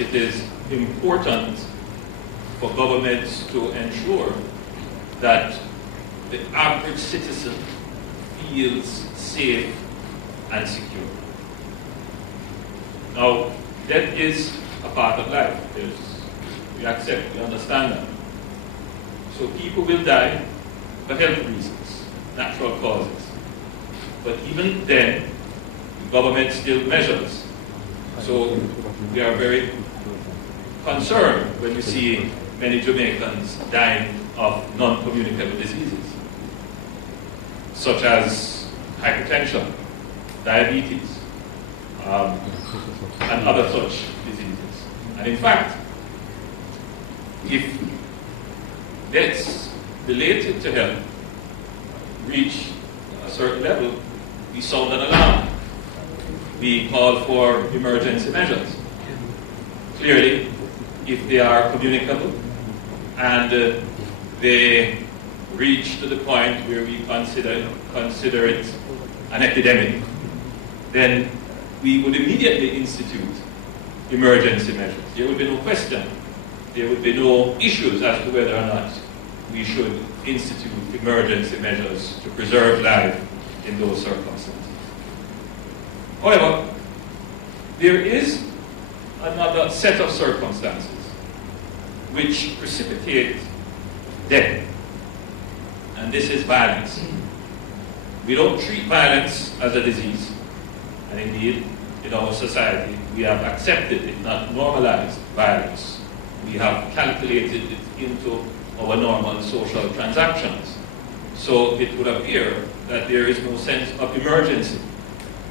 it is important for governments to ensure that the average citizen feels safe and secure. Now, death is a part of life. We accept, we understand that. So people will die for health reasons, natural causes. But even then, the government still measures. So we are very concerned when we see many Jamaicans dying of non-communicable diseases, such as hypertension, diabetes, and other such diseases. And in fact, if deaths related to health reach a certain level, we sound an alarm. We call for emergency measures. Clearly, if they are communicable and they reach to the point where we consider it an epidemic, then we would immediately institute emergency measures. There would be no question. There would be no issues as to whether or not we should institute emergency measures to preserve life in those circumstances. However, there is another set of circumstances which precipitate death, and this is violence. We don't treat violence as a disease, and indeed, in our society, we have accepted, if not normalized, violence. We have calculated it into our normal social transactions. So it would appear that there is no sense of emergency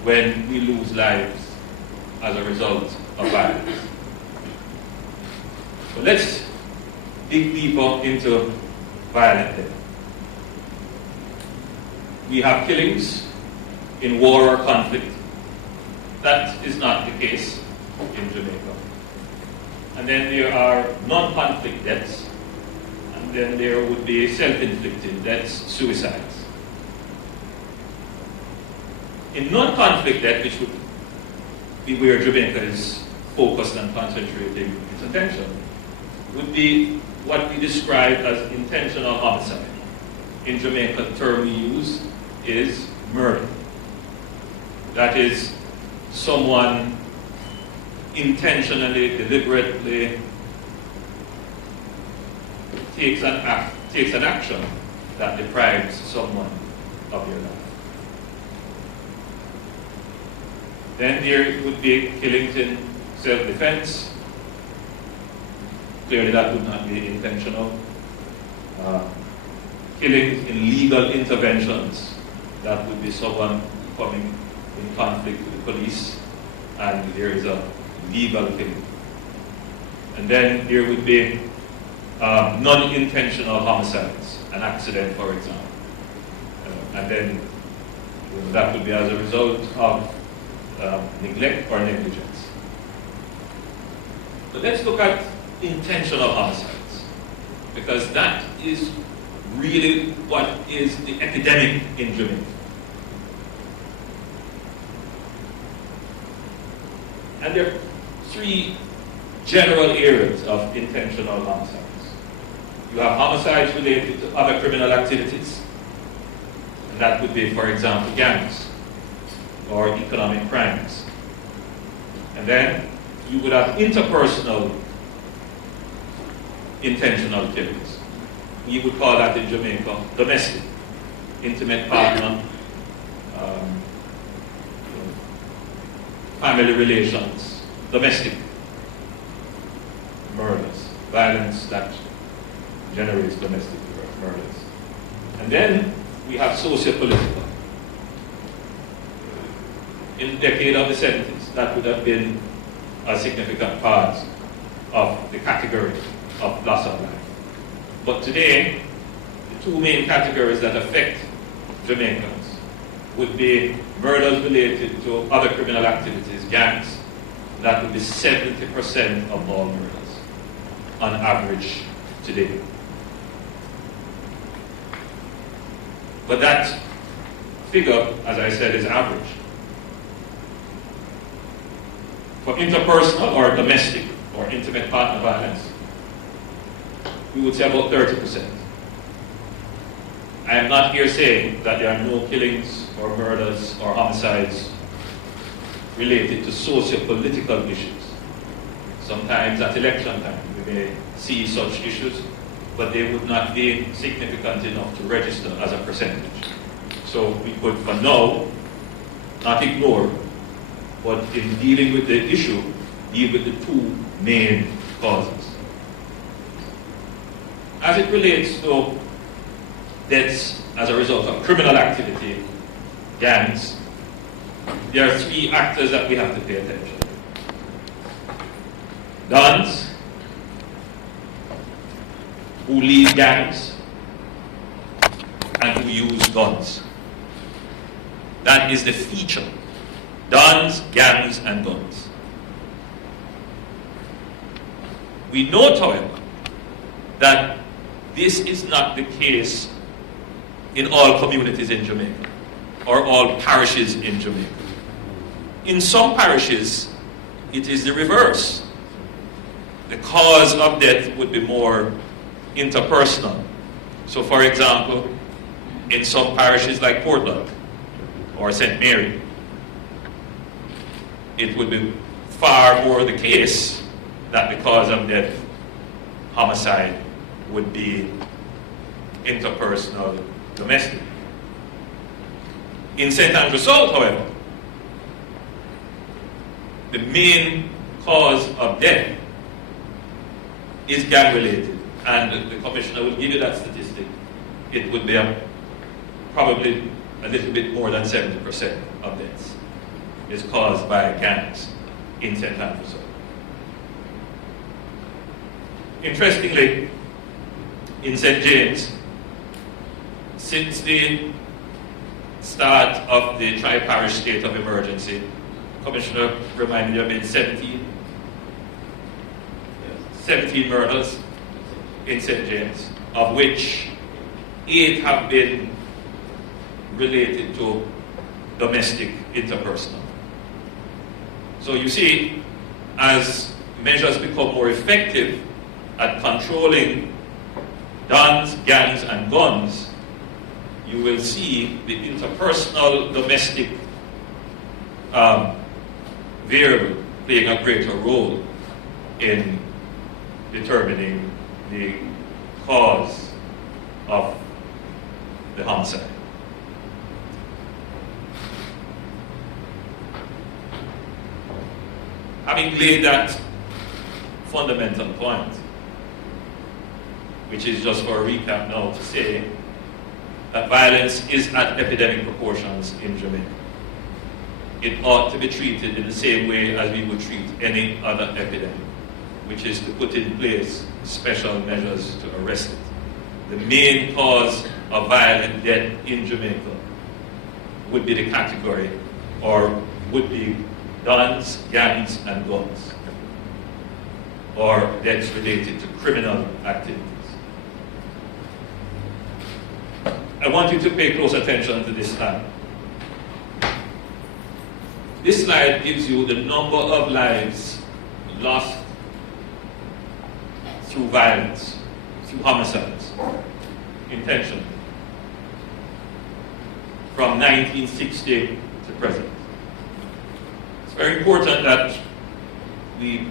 when we lose lives as a result of violence. So let's dig deeper into violent death. We have killings in war or conflict. That is not the case in Jamaica. And then there are non-conflict deaths, and then there would be self-inflicted deaths, suicides. In non-conflict death, which would be where Jamaica is focused and concentrating its attention, would be what we describe as intentional homicide. In Jamaica, the term we use is murder. That is, someone intentionally, deliberately takes an action that deprives someone of their life. Then there would be killings in self-defense. Clearly that would not be intentional. Killings in legal interventions. That would be someone coming in conflict with the police, and there is a legal killing. And then there would be non-intentional homicides, an accident, for example. And then that would be as a result of neglect or negligence. But let's look at intentional homicides, because that is really what is the epidemic in Jamaica. And there are three general areas of intentional homicides. You have homicides related to other criminal activities, and that would be, for example, gangs or economic crimes. And then you would have interpersonal intentional killings. We would call that in Jamaica domestic, intimate partner, family relations, domestic murders, violence that generates domestic murders. And then we have socio-political. In the decade of the 70s, that would have been a significant part of the category of loss of life. But today, the two main categories that affect Jamaicans would be murders related to other criminal activities, gangs. That would be 70% of all murders on average today. But that figure, as I said, is average. For interpersonal or domestic or intimate partner violence, we would say about 30%. I am not here saying that there are no killings or murders or homicides related to socio-political issues. Sometimes at election time we may see such issues, but they would not be significant enough to register as a percentage. So we could, for now, not ignore, but in dealing with the issue, deal with the two main causes. As it relates to deaths as a result of criminal activity, gangs, there are three actors that we have to pay attention to. Guns, who lead gangs, and who use guns. That is the feature. Guns, gangs, and guns. We note, however, that this is not the case in all communities in Jamaica, or all parishes in Jamaica. In some parishes, it is the reverse. The cause of death would be more interpersonal. So, for example, in some parishes like Portland or St. Mary, it would be far more the case that the cause of death, homicide, would be interpersonal, domestic. In St. Andrew South, however, the main cause of death is gang-related, and the Commissioner will give you that statistic. It would be probably a little bit more than 70% of deaths is caused by gangs in St. Andrew South. Interestingly, in St. James, since the start of the tri-parish state of emergency, Commissioner reminded me there have been 17 murders in St. James, of which 8 have been related to domestic interpersonal. So you see, as measures become more effective at controlling guns, gangs, and guns, you will see the interpersonal domestic variable playing a greater role in determining the cause of the homicide. Having laid that fundamental point, which is just for a recap now to say that violence is at epidemic proportions in Jamaica. It ought to be treated in the same way as we would treat any other epidemic, which is to put in place special measures to arrest it. The main cause of violent death in Jamaica would be the category, or would be guns, gangs, and guns, or deaths related to criminal activities. I want you to pay close attention to this slide. This slide gives you the number of lives lost through violence, through homicides, intentionally, from 1960 to present. It's very important that we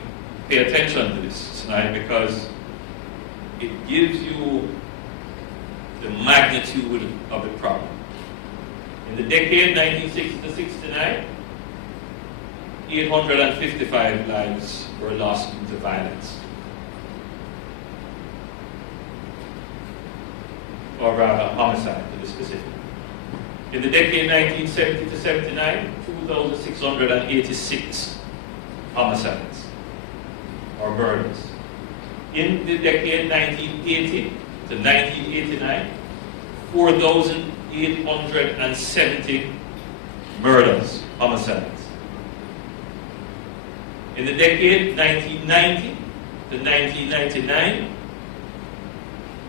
pay attention to this slide because it gives you the magnitude of the problem. In the decade 1960 to 69, 855 lives were lost due to violence. Or rather, homicide to be specific. In the decade 1970 to 79, 2,686 homicides or murders. In the decade 1980 to 1989, 4,870 murders, homicides. In the decade 1990 to 1999,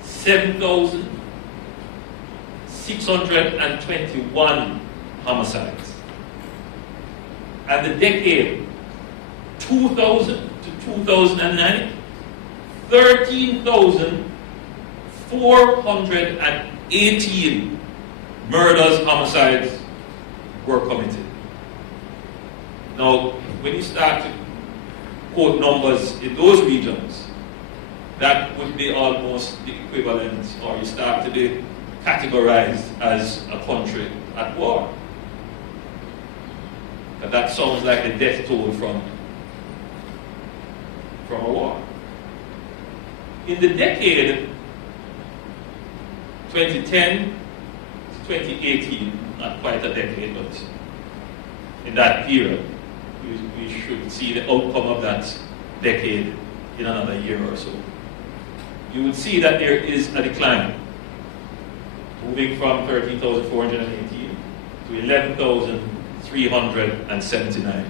7,621 homicides. And the decade 2000 to to 2009, 13,418 murders, homicides were committed. Now, when you start to quote numbers in those regions, that would be almost the equivalent, or you start to be categorized as a country at war. And that sounds like a death toll from a war. In the decade 2010 to 2018, not quite a decade, but in that period, we should see the outcome of that decade in another year or so. You would see that there is a decline, moving from 13,418 to 11,379.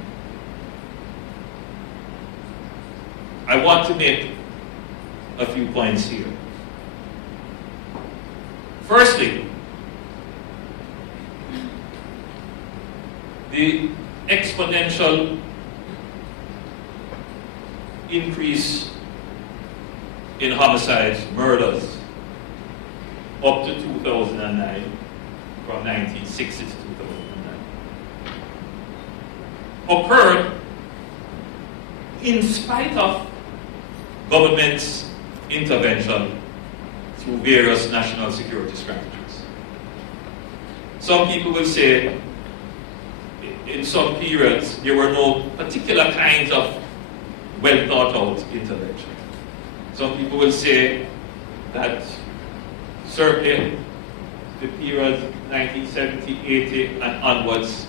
I want to make a few points here. Firstly, the exponential increase in homicides, murders, up to 2009, from 1960 to 2009, occurred in spite of government's intervention through various national security strategies. Some people will say in some periods there were no particular kinds of well thought out intervention. Some people will say that certainly the period 1970, 80 and onwards,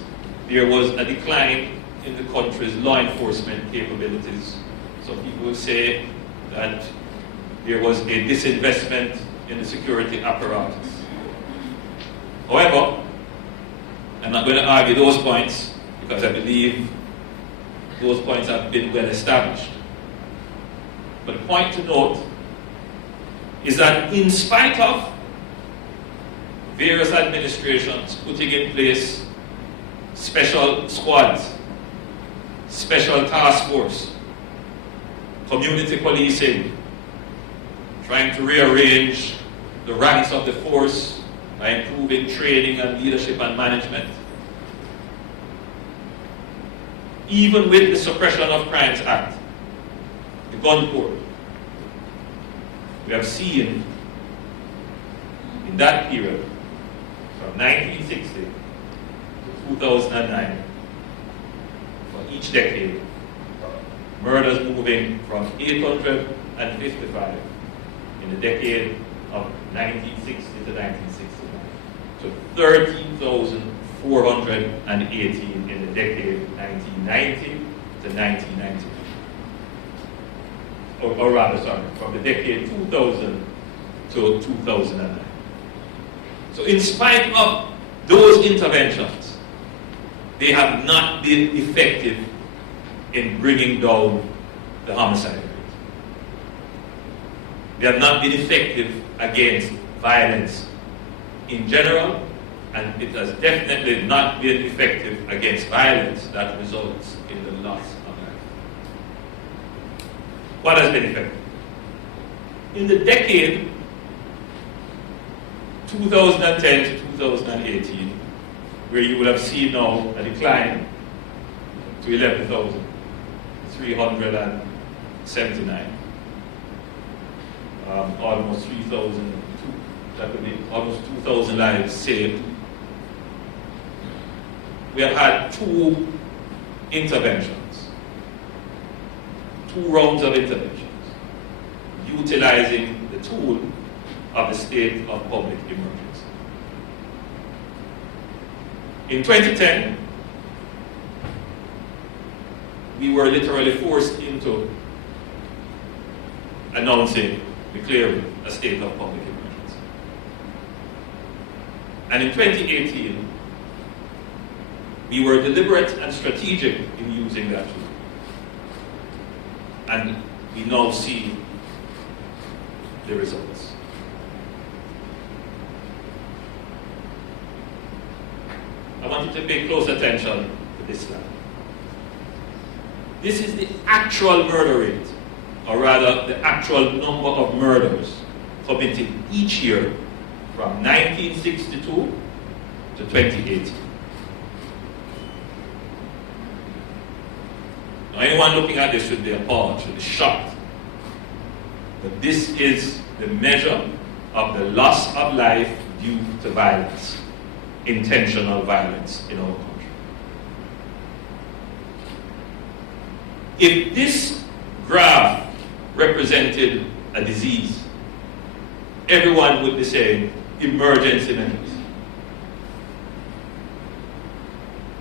there was a decline in the country's law enforcement capabilities. Some people will say that there was a disinvestment in the security apparatus. However, I'm not going to argue those points because I believe those points have been well established. But the point to note is that in spite of various administrations putting in place special squads, special task force, community policing, trying to rearrange the ranks of the force by improving training and leadership and management. Even with the Suppression of Crimes Act, the gun code, we have seen in that period, from 1960 to 2009, for each decade, murders moving from 855 in the decade of 1960 to 1969 to 13,418 in the decade 1990 to 1990. Or rather, sorry, from the decade 2000 to 2009. So in spite of those interventions, they have not been effective in bringing down the homicide rate. They have not been effective against violence in general, and it has definitely not been effective against violence that results in the loss of life. What has been effective? In the decade 2010 to 2018, where you will have seen now a decline to 11,379, almost 3,000, that would be almost 2,000 lives saved. We have had two interventions, two rounds of interventions, utilizing the tool of the state of public emergency. In 2010, we were literally forced into declaring a state of public emergency. And in 2018, we were deliberate and strategic in using that tool. And we now see the results. I want you to pay close attention to this slide. This is the actual murder rate, or rather the actual number of murders committed each year from 1962 to 2018. Now, anyone looking at this should be appalled, should be shocked. But this is the measure of the loss of life due to violence, intentional violence in our country. If this graph represented a disease, everyone would be saying emergency medicine.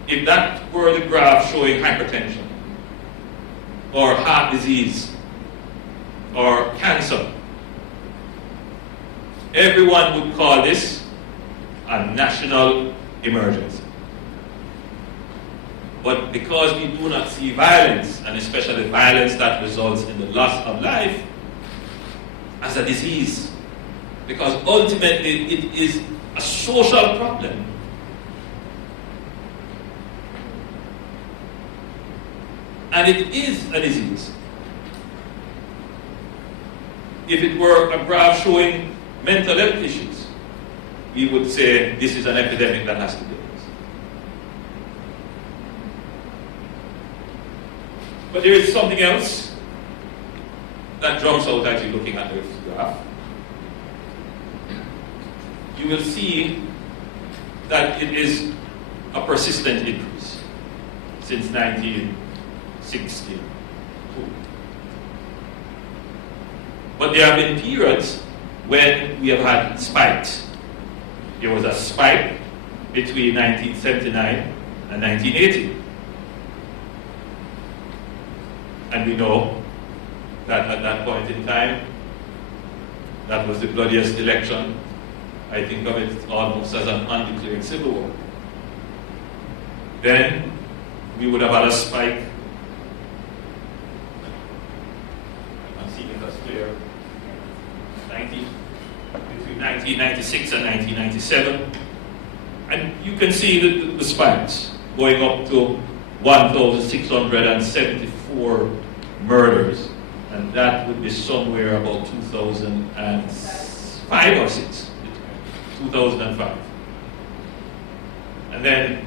If that were the graph showing hypertension, or heart disease, or cancer, everyone would call this a national emergency. But because we do not see violence, and especially violence that results in the loss of life, as a disease, because ultimately it is a social problem. And it is a disease. If it were a graph showing mental health issues, we would say this is an epidemic that has to be addressed. But there is something else that jumps out at you looking at this graph. You will see that it is a persistent increase since 1962. But there have been periods when we have had spikes. There was a spike between 1979 and 1980. And we know that at that point in time, that was the bloodiest election. I think of it almost as an undeclared civil war. Then we would have had a spike. I'm seeing it as clear. Between 1996 and 1997. And you can see the spikes going up to 1,674 murders. And that would be somewhere about 2005 or 6. 2005. And then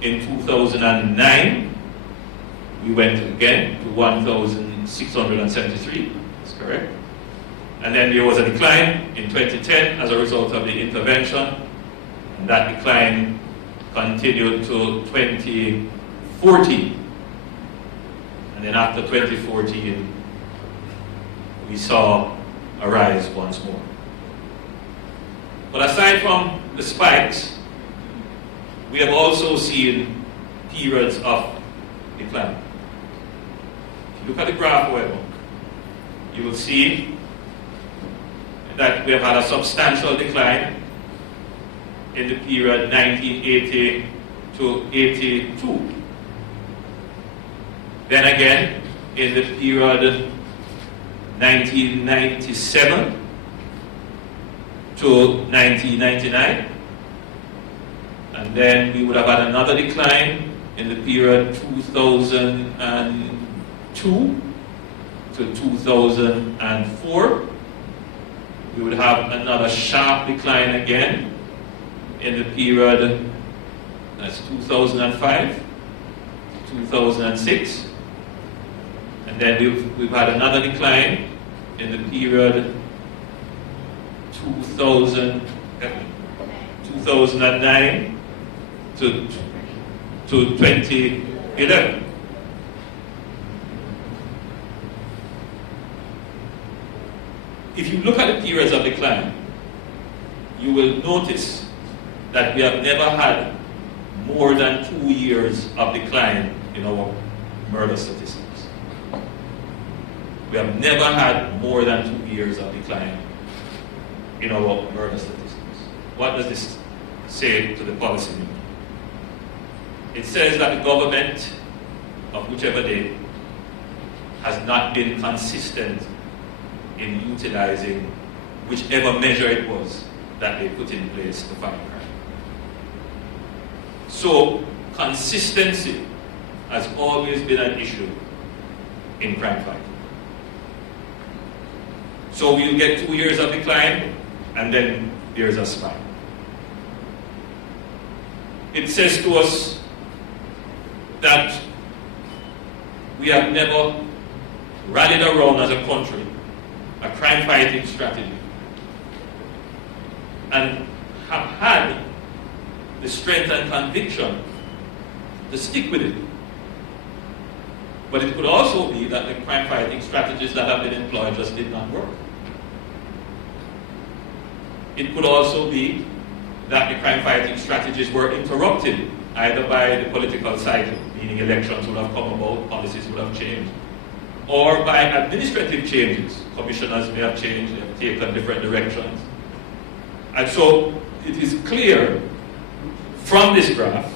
in 2009, we went again to 1,673. That's correct. And then there was a decline in 2010 as a result of the intervention. And that decline continued to 2014. And then after 2014, we saw a rise once more. But aside from the spikes, we have also seen periods of decline. If you look at the graph, however, you will see that we have had a substantial decline in the period 1980 to 82. Then again, in the period 1997 to 1999. And then we would have had another decline in the period 2002 to 2004. We would have another sharp decline again in the period, that's 2005 to 2006. And then we've had another decline in the period 2009 to 2011. If you look at the periods of decline, you will notice that we have never had more than 2 years of decline in our murder statistics. We have never had more than 2 years of decline in our murder statistics. What does this say to the policymaker? It says that the government, of whichever day, has not been consistent in utilizing whichever measure it was that they put in place to fight crime. So, consistency has always been an issue in crime fighting. So we'll get 2 years of decline, and then there's a spike. It says to us that we have never rallied around as a country a crime fighting strategy and have had the strength and conviction to stick with it. But it could also be that the crime fighting strategies that have been employed just did not work. It could also be that the crime fighting strategies were interrupted either by the political cycle, meaning elections would have come about, policies would have changed, or by administrative changes. Commissioners may have changed, they have taken different directions. And so it is clear from this graph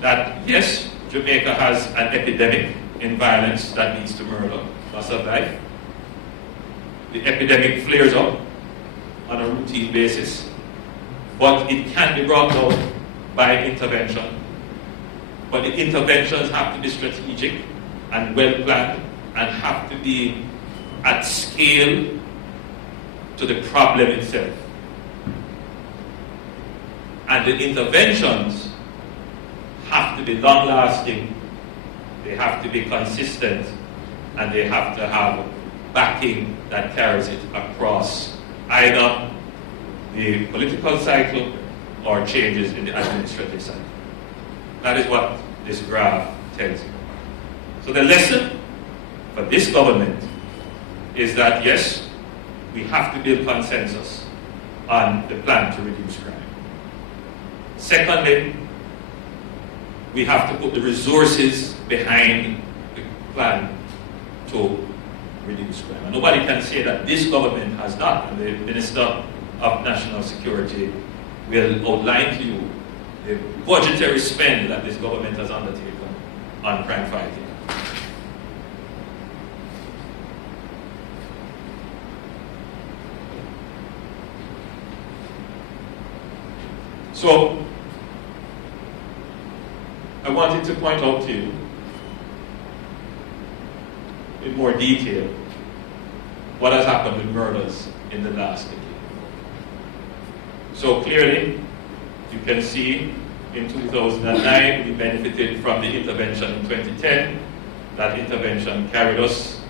that yes, Jamaica has an epidemic in violence that leads to murder, loss of life. The epidemic flares up on a routine basis, but it can be brought down by intervention. But the interventions have to be strategic and well planned and have to be at scale to the problem itself. And the interventions have to be long lasting, they have to be consistent, and they have to have backing that carries it across either the political cycle or changes in the administrative cycle. That is what this graph tells you. So the lesson for this government is that yes, we have to build consensus on the plan to reduce crime. Secondly, we have to put the resources behind the plan to reduce crime. And nobody can say that this government has not, and the Minister of National Security will outline to you the budgetary spend that this government has undertaken on crime fighting. So, I wanted to point out to you in more detail what has happened with murders in the last decade. So clearly, you can see in 2009 we benefited from the intervention in 2010. That intervention carried us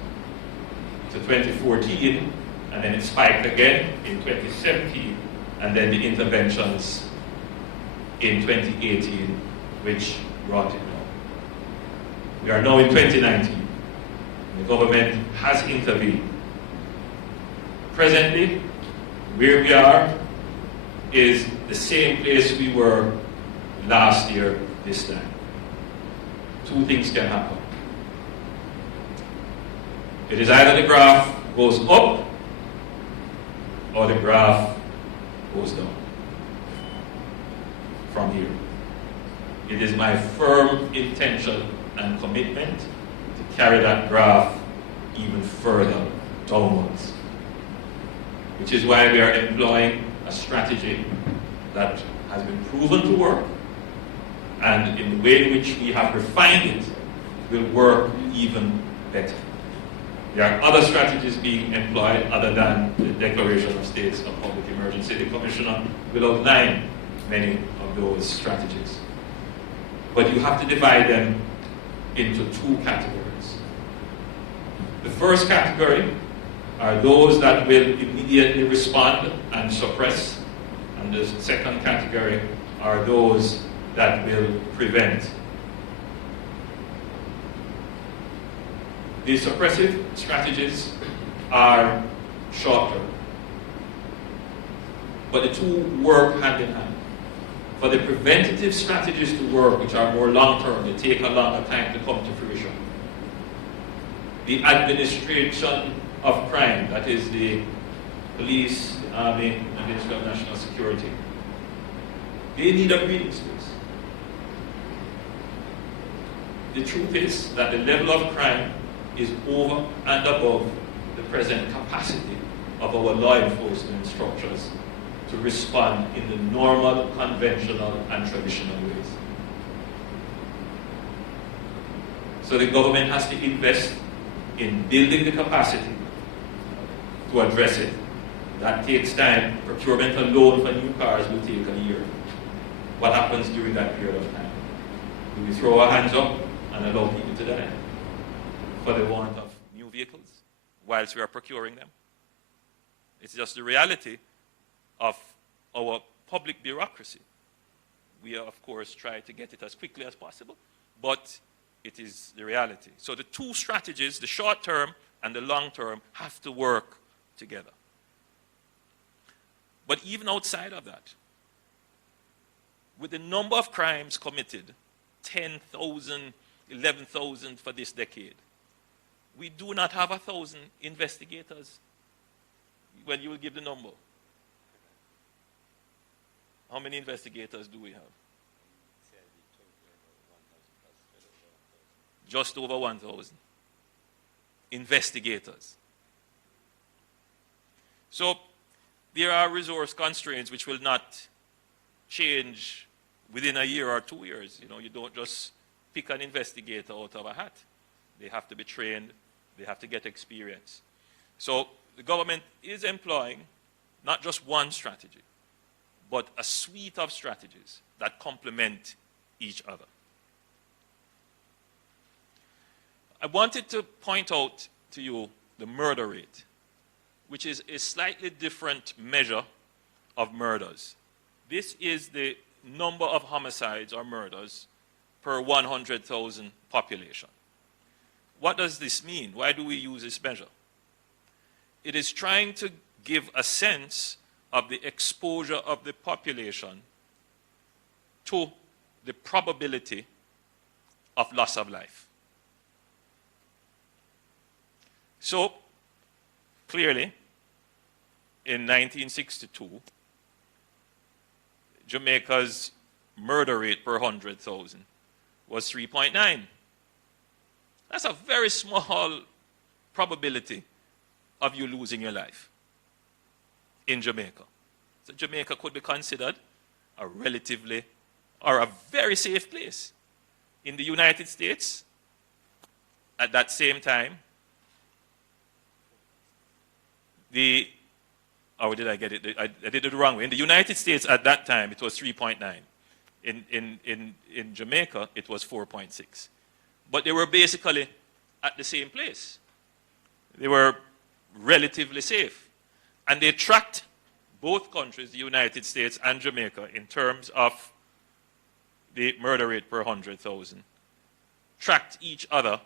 to 2014, and then it spiked again in 2017, and then the interventions in 2018, which brought it down. We are now in 2019. The government has intervened. Presently, where we are is the same place we were last year this time. Two things can happen. It is either the graph goes up or the graph goes down from here. It is my firm intention and commitment to carry that graph even further downwards, which is why we are employing a strategy that has been proven to work, and in the way in which we have refined it will work even better. There are other strategies being employed other than the declaration of states of public emergency. The Commissioner will outline many of those strategies. But you have to divide them into two categories. The first category are those that will immediately respond and suppress, and the second category are those that will prevent. The suppressive strategies are shorter, but the two work hand in hand. For the preventative strategies to work, which are more long-term, they take a longer time to come to fruition. The administration of crime, that is the police, the army, and the Ministry of National Security, they need a breathing space. The truth is that the level of crime is over and above the present capacity of our law enforcement structures to respond in the normal, conventional, and traditional ways. So the government has to invest in building the capacity to address it. That takes time. Procurement alone for new cars will take a year. What happens during that period of time? Do we throw our hands up and allow people to die for the want of new vehicles whilst we are procuring them? It's just the reality of our public bureaucracy. We, of course, try to get it as quickly as possible, but it is the reality. So the two strategies, the short term and the long term, have to work together. But even outside of that, with the number of crimes committed, 10,000, 11,000 for this decade, we do not have 1,000 investigators. Well, you will give the number. How many investigators do we have? Just over 1,000 investigators. So there are resource constraints which will not change within a year or 2 years. You know, you don't just pick an investigator out of a hat. They have to be trained. They have to get experience. So the government is employing not just one strategy, but a suite of strategies that complement each other. I wanted to point out to you the murder rate, which is a slightly different measure of murders. This is the number of homicides or murders per 100,000 population. What does this mean? Why do we use this measure? It is trying to give a sense of the exposure of the population to the probability of loss of life. So, clearly, in 1962, Jamaica's murder rate per 100,000 was 3.9. That's a very small probability of you losing your life in Jamaica. So Jamaica could be considered a relatively or a very safe place. In the United States, at that same time, or did I get it? I did it the wrong way. In the United States at that time, it was 3.9. In Jamaica, it was 4.6. But they were basically at the same place. They were relatively safe. And they tracked both countries, the United States and Jamaica, in terms of the murder rate per 100,000. Tracked each other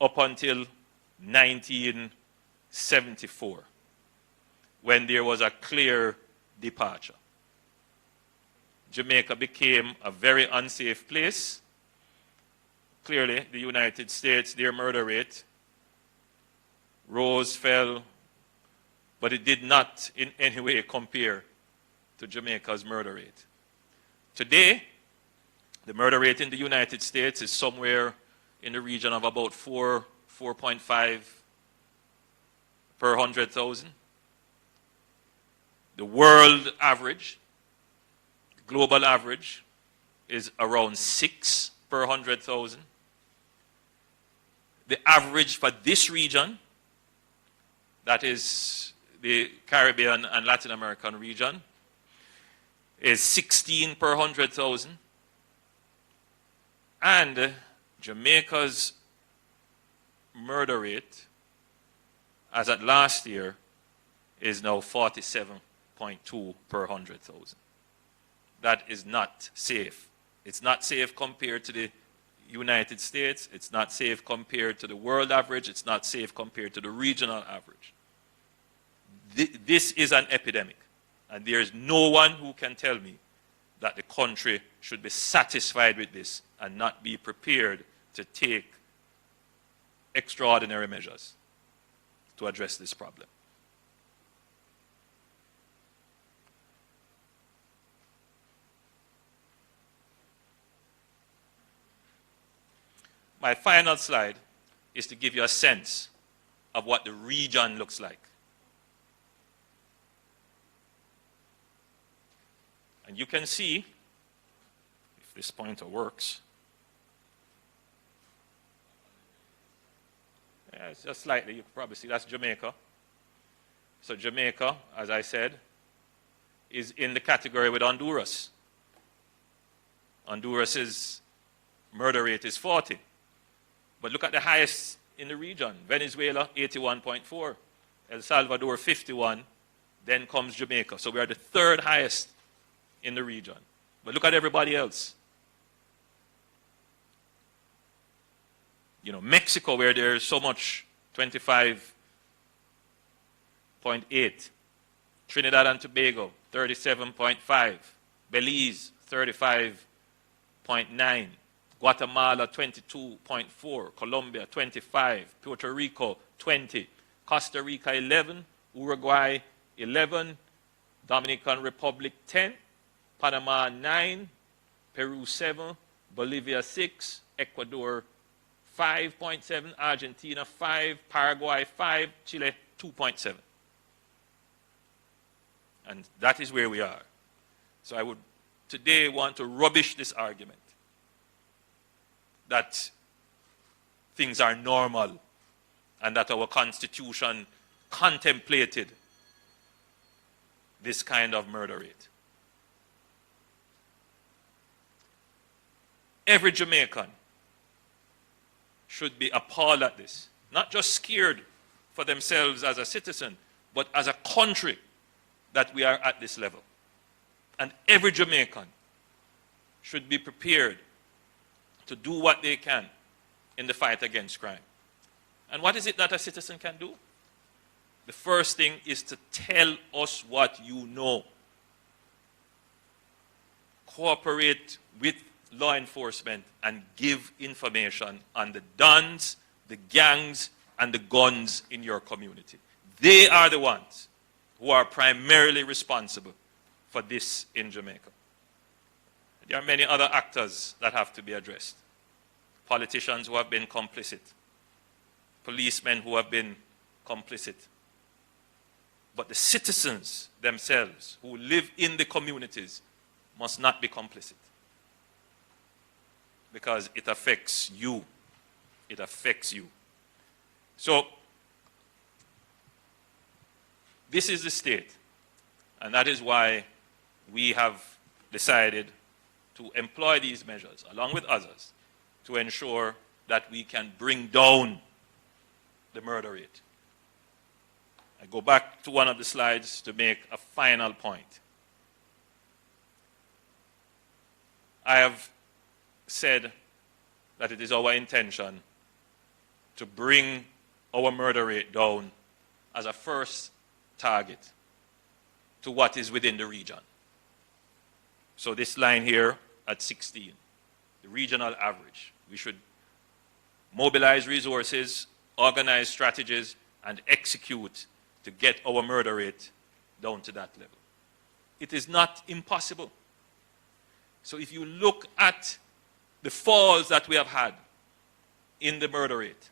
up until 1974, when there was a clear departure. Jamaica became a very unsafe place. Clearly, the United States, their murder rate rose, fell, but it did not in any way compare to Jamaica's murder rate. Today, the murder rate in the United States is somewhere in the region of about 4.5 per 100,000. The world average, global average, is around 6 per 100,000. The average for this region, that is the Caribbean and Latin American region, is 16 per 100,000. And Jamaica's murder rate, as at last year, is now 47.2 per 100,000. That is not safe. It's not safe compared to the United States. It's not safe compared to the world average. It's not safe compared to the regional average. This is an epidemic, and there is no one who can tell me that the country should be satisfied with this and not be prepared to take extraordinary measures to address this problem. My final slide is to give you a sense of what the region looks like. And you can see, if this pointer works, yeah, it's just slightly, you can probably see that's Jamaica. So Jamaica, as I said, is in the category with Honduras. Honduras's murder rate is 40. But look at the highest in the region. Venezuela, 81.4. El Salvador, 51. Then comes Jamaica. So we are the third highest in the region. But look at everybody else. You know, Mexico, where there's so much, 25.8. Trinidad and Tobago, 37.5. Belize, 35.9. Guatemala, 22.4. Colombia, 25. Puerto Rico, 20. Costa Rica, 11. Uruguay, 11. Dominican Republic, 10. Panama, 9. Peru, 7. Bolivia, 6. Ecuador, 5.7. Argentina, 5. Paraguay, 5. Chile, 2.7. And that is where we are. So I would today want to rubbish this argument that things are normal and that our Constitution contemplated this kind of murder rate. Every Jamaican should be appalled at this, not just scared for themselves as a citizen, but as a country that we are at this level. And every Jamaican should be prepared to do what they can in the fight against crime. And what is it that a citizen can do? The first thing is to tell us what you know. Cooperate with law enforcement and give information on the dons, the gangs, and the guns in your community. They are the ones who are primarily responsible for this in Jamaica. There are many other actors that have to be addressed. Politicians who have been complicit. Policemen who have been complicit. But the citizens themselves who live in the communities must not be complicit. Because it affects you. It affects you. So, this is the state. And that is why we have decided to employ these measures, along with others, to ensure that we can bring down the murder rate. I go back to one of the slides to make a final point. I have said that it is our intention to bring our murder rate down as a first target to what is within the region. So this line here at 16, the regional average. We should mobilize resources, organize strategies, and execute to get our murder rate down to that level. It is not impossible. So if you look at the falls that we have had in the murder rate,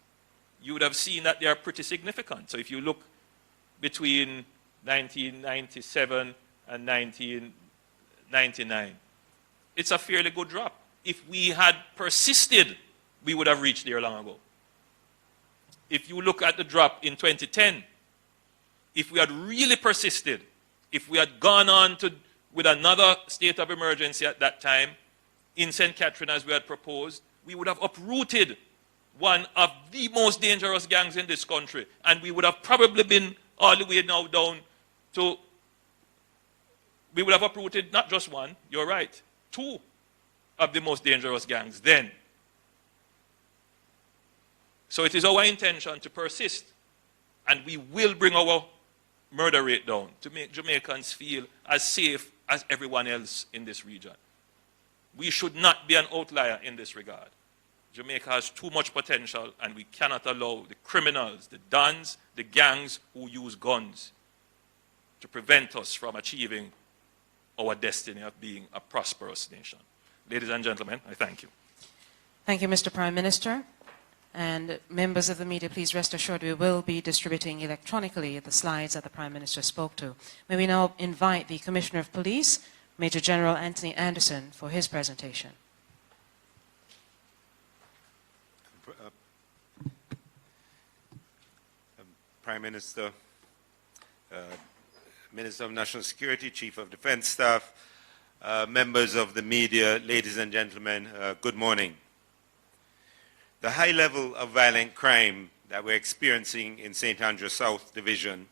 you would have seen that they are pretty significant. So if you look between 1997 and 1999, it's a fairly good drop. If we had persisted, we would have reached there long ago. If you look at the drop in 2010, if we had really persisted, if we had gone on with another state of emergency at that time, in St. Catherine as we had proposed, we would have uprooted one of the most dangerous gangs in this country, and we would have probably been all the way now down to, we would have uprooted not just one, you're right, 2 of the most dangerous gangs then. So it is our intention to persist, and we will bring our murder rate down to make Jamaicans feel as safe as everyone else in this region. We should not be an outlier in this regard. Jamaica has too much potential, and we cannot allow the criminals, the dons, the gangs who use guns to prevent us from achieving our destiny of being a prosperous nation. Ladies and gentlemen, I thank you. Thank you, Mr. Prime Minister. And members of the media, please rest assured we will be distributing electronically the slides that the Prime Minister spoke to. May we now invite the Commissioner of Police, Major General Anthony Anderson, for his presentation. Prime Minister, Minister of National Security, Chief of Defense Staff, members of the media, ladies and gentlemen, good morning. The high level of violent crime that we're experiencing in St. Andrew South Division,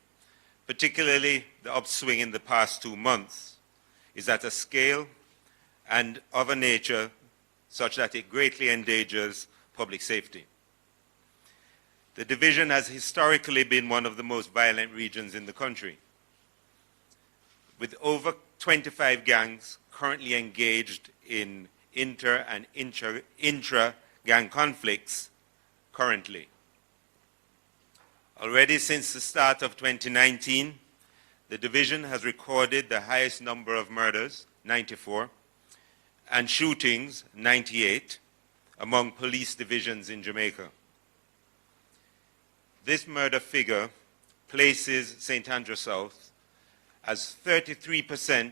particularly the upswing in the past 2 months, is at a scale and of a nature such that it greatly endangers public safety. The division has historically been one of the most violent regions in the country, with over 25 gangs currently engaged in inter- and intra-gang conflicts currently. Already since the start of 2019, the division has recorded the highest number of murders, 94, and shootings, 98, among police divisions in Jamaica. This murder figure places St. Andrew South as 33%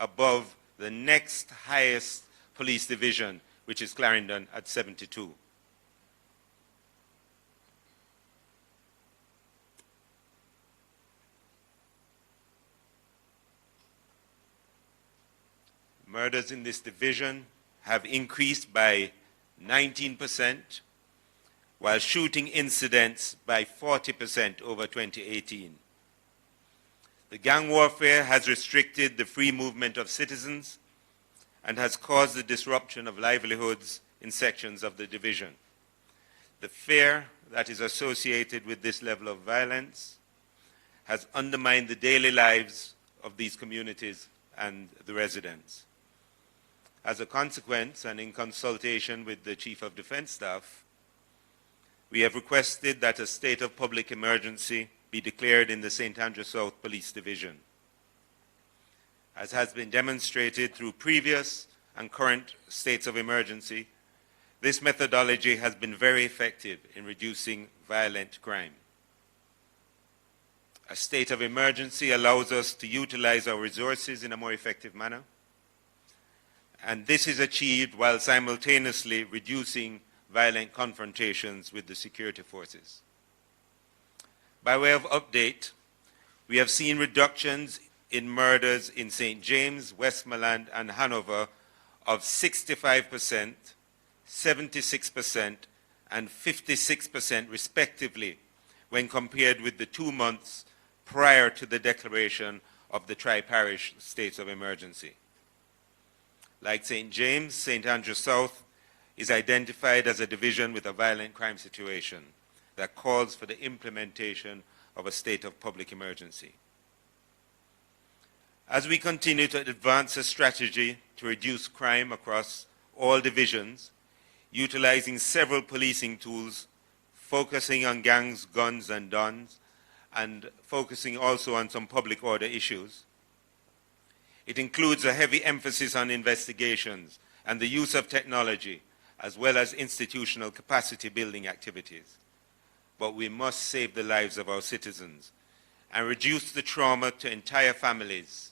above the next highest police division, which is Clarendon at 72. Murders in this division have increased by 19%, while shooting incidents by 40% over 2018. The gang warfare has restricted the free movement of citizens and has caused the disruption of livelihoods in sections of the division. The fear that is associated with this level of violence has undermined the daily lives of these communities and the residents. As a consequence, and in consultation with the Chief of Defense Staff, we have requested that a state of public emergency be declared in the St. Andrew South Police Division. As has been demonstrated through previous and current states of emergency, this methodology has been very effective in reducing violent crime. A state of emergency allows us to utilize our resources in a more effective manner, and this is achieved while simultaneously reducing violent confrontations with the security forces. By way of update, we have seen reductions in murders in St. James, Westmoreland, and Hanover of 65%, 76%, and 56% respectively when compared with the 2 months prior to the declaration of the tri-parish states of emergency. Like St. James, St. Andrew South is identified as a division with a violent crime situation that calls for the implementation of a state of public emergency. As we continue to advance a strategy to reduce crime across all divisions, utilizing several policing tools, focusing on gangs, guns, and dons, and focusing also on some public order issues, it includes a heavy emphasis on investigations and the use of technology, as well as institutional capacity building activities. But we must save the lives of our citizens and reduce the trauma to entire families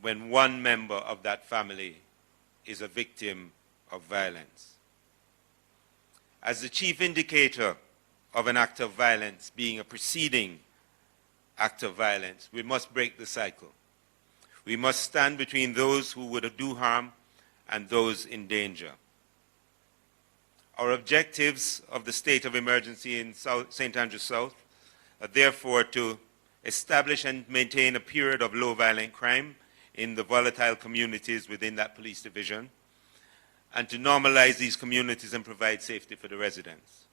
when one member of that family is a victim of violence. As the chief indicator of an act of violence being a preceding act of violence, we must break the cycle. We must stand between those who would do harm and those in danger. Our objectives of the state of emergency in St. Andrew South are therefore to establish and maintain a period of low violent crime in the volatile communities within that police division, and to normalize these communities and provide safety for the residents.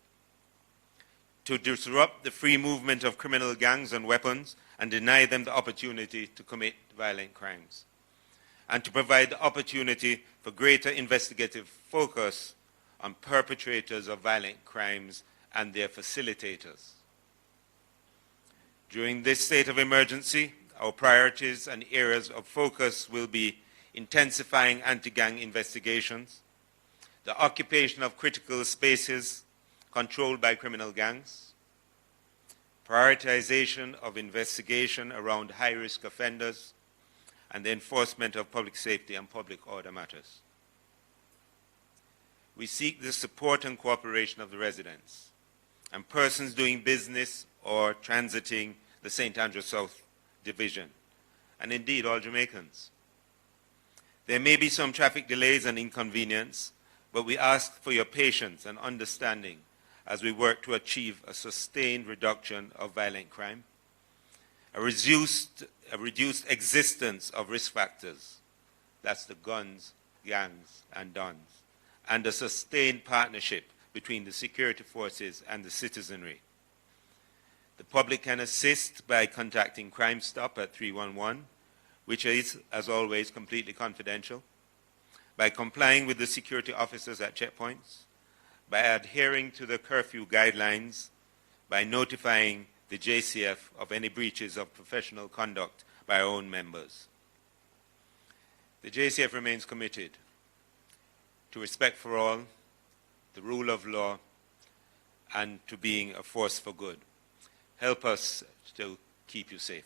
To disrupt the free movement of criminal gangs and weapons and deny them the opportunity to commit violent crimes. And to provide the opportunity for greater investigative focus on perpetrators of violent crimes and their facilitators. During this state of emergency, our priorities and areas of focus will be intensifying anti-gang investigations, the occupation of critical spaces controlled by criminal gangs, prioritization of investigation around high-risk offenders, and the enforcement of public safety and public order matters. We seek the support and cooperation of the residents and persons doing business or transiting the St. Andrews South Division, and indeed all Jamaicans. There may be some traffic delays and inconvenience, but we ask for your patience and understanding as we work to achieve a sustained reduction of violent crime, a reduced existence of risk factors, that's the guns, gangs, and dons, and a sustained partnership between the security forces and the citizenry. The public can assist by contacting Crime Stop at 311, which is, as always, completely confidential, by complying with the security officers at checkpoints, by adhering to the curfew guidelines, by notifying the JCF of any breaches of professional conduct by our own members. The JCF remains committed to respect for all, the rule of law, and to being a force for good. Help us to keep you safe.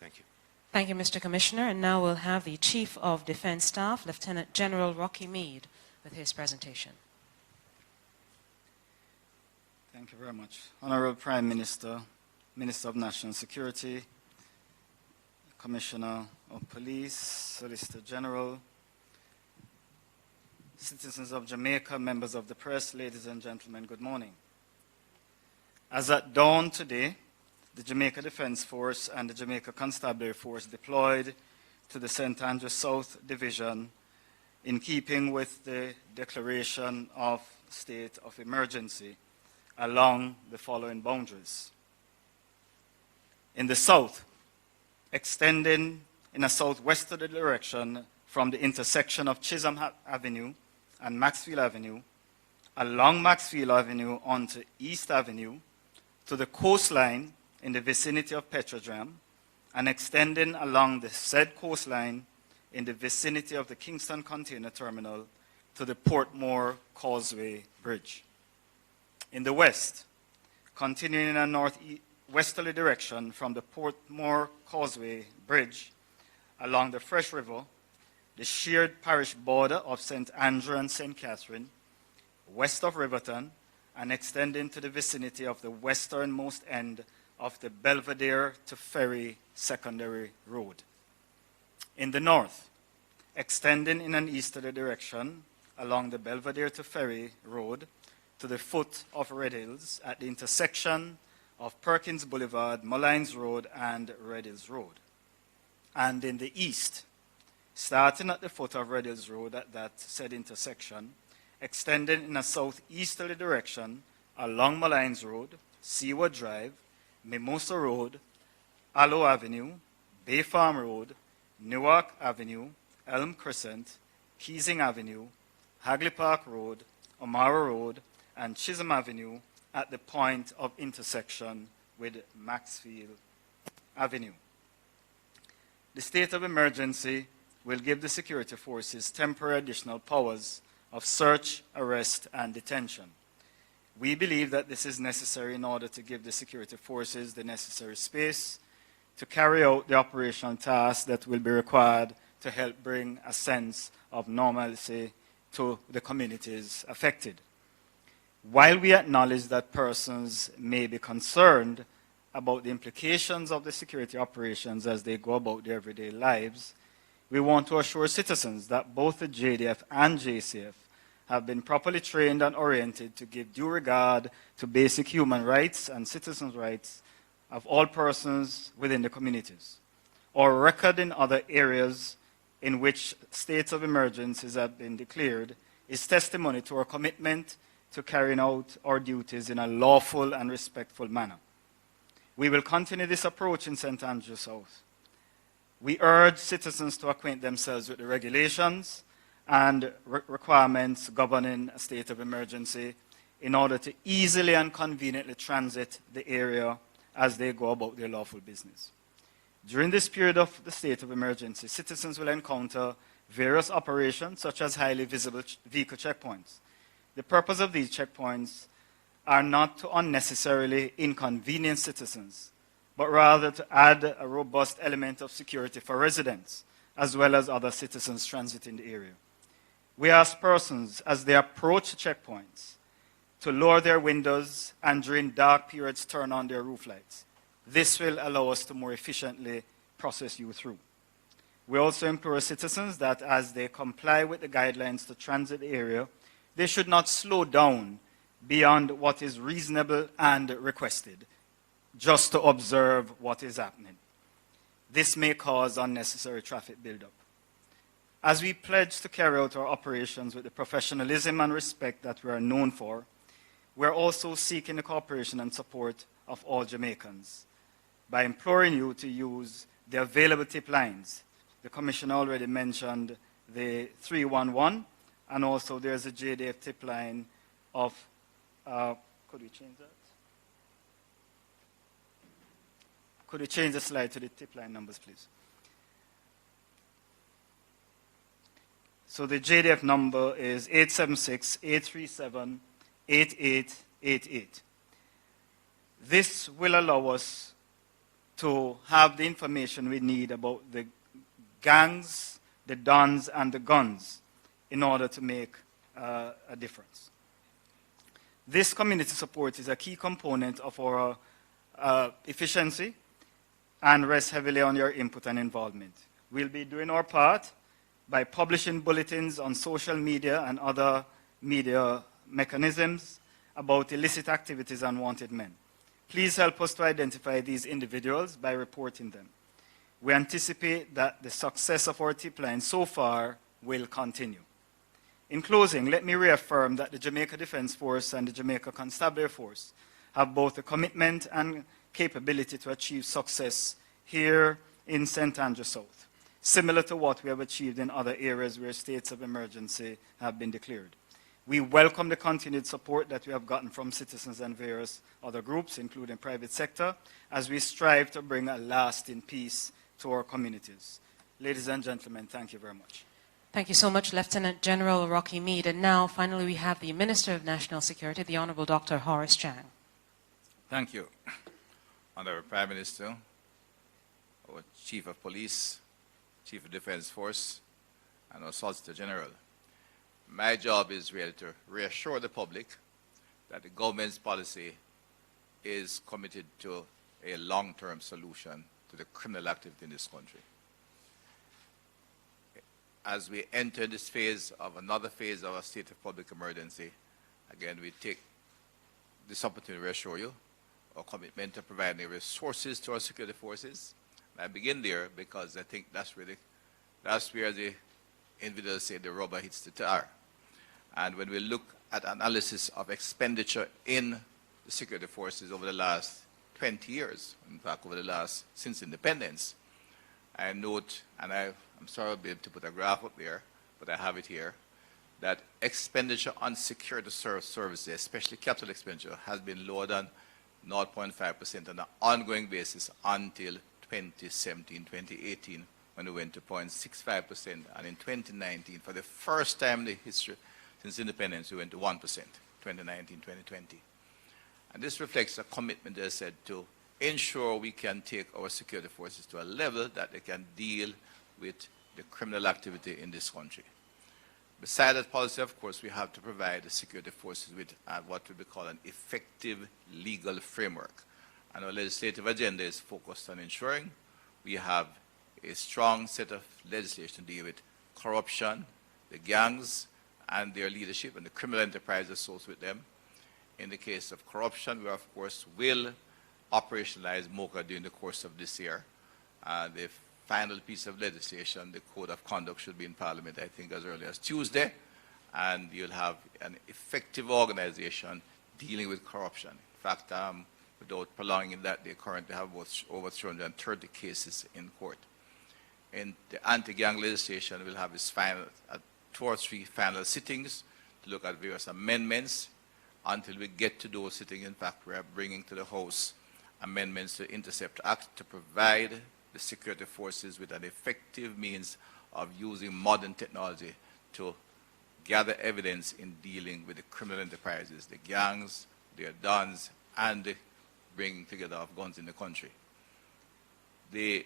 Thank you. Thank you, Mr. Commissioner. And now we'll have the Chief of Defence Staff, Lieutenant General Rocky Meade, with his presentation. Thank you very much. Honourable Prime Minister, Minister of National Security, Commissioner of Police, Solicitor General, citizens of Jamaica, members of the press, ladies and gentlemen, good morning. As at dawn today, the Jamaica Defence Force and the Jamaica Constabulary Force deployed to the St. Andrews South Division in keeping with the declaration of state of emergency along the following boundaries. In the south, extending in a southwesterly direction from the intersection of Chisholm Avenue and Maxfield Avenue, along Maxfield Avenue onto East Avenue, to the coastline in the vicinity of Petrodram, and extending along the said coastline in the vicinity of the Kingston Container Terminal to the Portmore Causeway Bridge. In the west, continuing in a northwesterly direction from the Portmore Causeway Bridge along the Fresh River, the shared parish border of St. Andrew and St. Catherine, west of Riverton, and extending to the vicinity of the westernmost end of the Belvedere to Ferry Secondary Road. In the north, extending in an easterly direction along the Belvedere to Ferry Road to the foot of Red Hills at the intersection of Perkins Boulevard, Mullines Road, and Red Hills Road. And in the east, starting at the foot of Red Hills Road at that said intersection, extending in a southeasterly direction along Mullines Road, Seaward Drive, Mimosa Road, Aloe Avenue, Bay Farm Road, Newark Avenue, Elm Crescent, Keesing Avenue, Hagley Park Road, O'Mara Road, and Chisholm Avenue at the point of intersection with Maxfield Avenue. The state of emergency will give the security forces temporary additional powers of search, arrest, and detention. We believe that this is necessary in order to give the security forces the necessary space to carry out the operational tasks that will be required to help bring a sense of normalcy to the communities affected. While we acknowledge that persons may be concerned about the implications of the security operations as they go about their everyday lives, we want to assure citizens that both the JDF and JCF have been properly trained and oriented to give due regard to basic human rights and citizens' rights of all persons within the communities. Our record in other areas in which states of emergencies have been declared is testimony to our commitment to carrying out our duties in a lawful and respectful manner. We will continue this approach in St. Andrews South. We urge citizens to acquaint themselves with the regulations and requirements governing a state of emergency in order to easily and conveniently transit the area as they go about their lawful business. During this period of the state of emergency, citizens will encounter various operations such as highly visible vehicle checkpoints. The purpose of these checkpoints are not to unnecessarily inconvenience citizens, but rather to add a robust element of security for residents as well as other citizens transiting the area. We ask persons as they approach the checkpoints to lower their windows and during dark periods turn on their roof lights. This will allow us to more efficiently process you through. We also implore citizens that as they comply with the guidelines to transit the area, they should not slow down beyond what is reasonable and requested, just to observe what is happening. This may cause unnecessary traffic buildup. As we pledge to carry out our operations with the professionalism and respect that we are known for, we are also seeking the cooperation and support of all Jamaicans by imploring you to use the available tip lines. The Commissioner already mentioned the 311, and also there's a JDF tip line of, could we change that? Could we change the slide to the tip line numbers, please? So the JDF number is 876-837-8888. This will allow us to have the information we need about the gangs, the dons, and the guns in order to make a difference. This community support is a key component of our efficiency and rests heavily on your input and involvement. We'll be doing our part by publishing bulletins on social media and other media mechanisms about illicit activities and wanted men. Please help us to identify these individuals by reporting them. We anticipate that the success of our tip line so far will continue. In closing, let me reaffirm that the Jamaica Defence Force and the Jamaica Constabulary Force have both the commitment and capability to achieve success here in St. Andrew South, similar to what we have achieved in other areas where states of emergency have been declared. We welcome the continued support that we have gotten from citizens and various other groups, including private sector, as we strive to bring a lasting peace to our communities. Ladies and gentlemen, thank you very much. Thank you so much, Lieutenant General Rocky Mead. And now, finally, we have the Minister of National Security, the Honourable Dr. Horace Chang. Thank you. Honourable Prime Minister, our Chief of Police, Chief of Defence Force, and our Solicitor General. My job is really to reassure the public that the government's policy is committed to a long-term solution to the criminal activity in this country. As we enter this phase of another phase of a state of public emergency, again, we take this opportunity to reassure you our commitment to providing resources to our security forces. And I begin there because I think that's where the individuals say the rubber hits the tar. And when we look at analysis of expenditure in the security forces over the last 20 years, in fact, since independence, I note, and I'm sorry I'll be able to put a graph up there, but I have it here, that expenditure on security services, especially capital expenditure, has been lower than 0.5% on an ongoing basis until 2017, 2018, when we went to 0.65%, and in 2019, for the first time in the history since independence, we went to 1%, 2019, 2020. And this reflects a commitment, as I said, to ensure we can take our security forces to a level that they can deal with the criminal activity in this country. Besides that policy, of course, we have to provide the security forces with what we call an effective legal framework. And our legislative agenda is focused on ensuring we have a strong set of legislation to deal with corruption, the gangs and their leadership, and the criminal enterprise associated with them. In the case of corruption, we, of course, will operationalize MOCA during the course of this year. The final piece of legislation, the Code of Conduct, should be in Parliament, I think, as early as Tuesday, and you'll have an effective organization dealing with corruption. In fact, without prolonging that, they currently have over 330 cases in court. In the anti-gang legislation, we'll have its final, 2 or 3 final sittings to look at various amendments. Until we get to those sittings, in fact, we are bringing to the House amendments to the Intercept Act to provide the security forces with an effective means of using modern technology to gather evidence in dealing with the criminal enterprises, the gangs, their dons, and the bringing together of guns in the country. The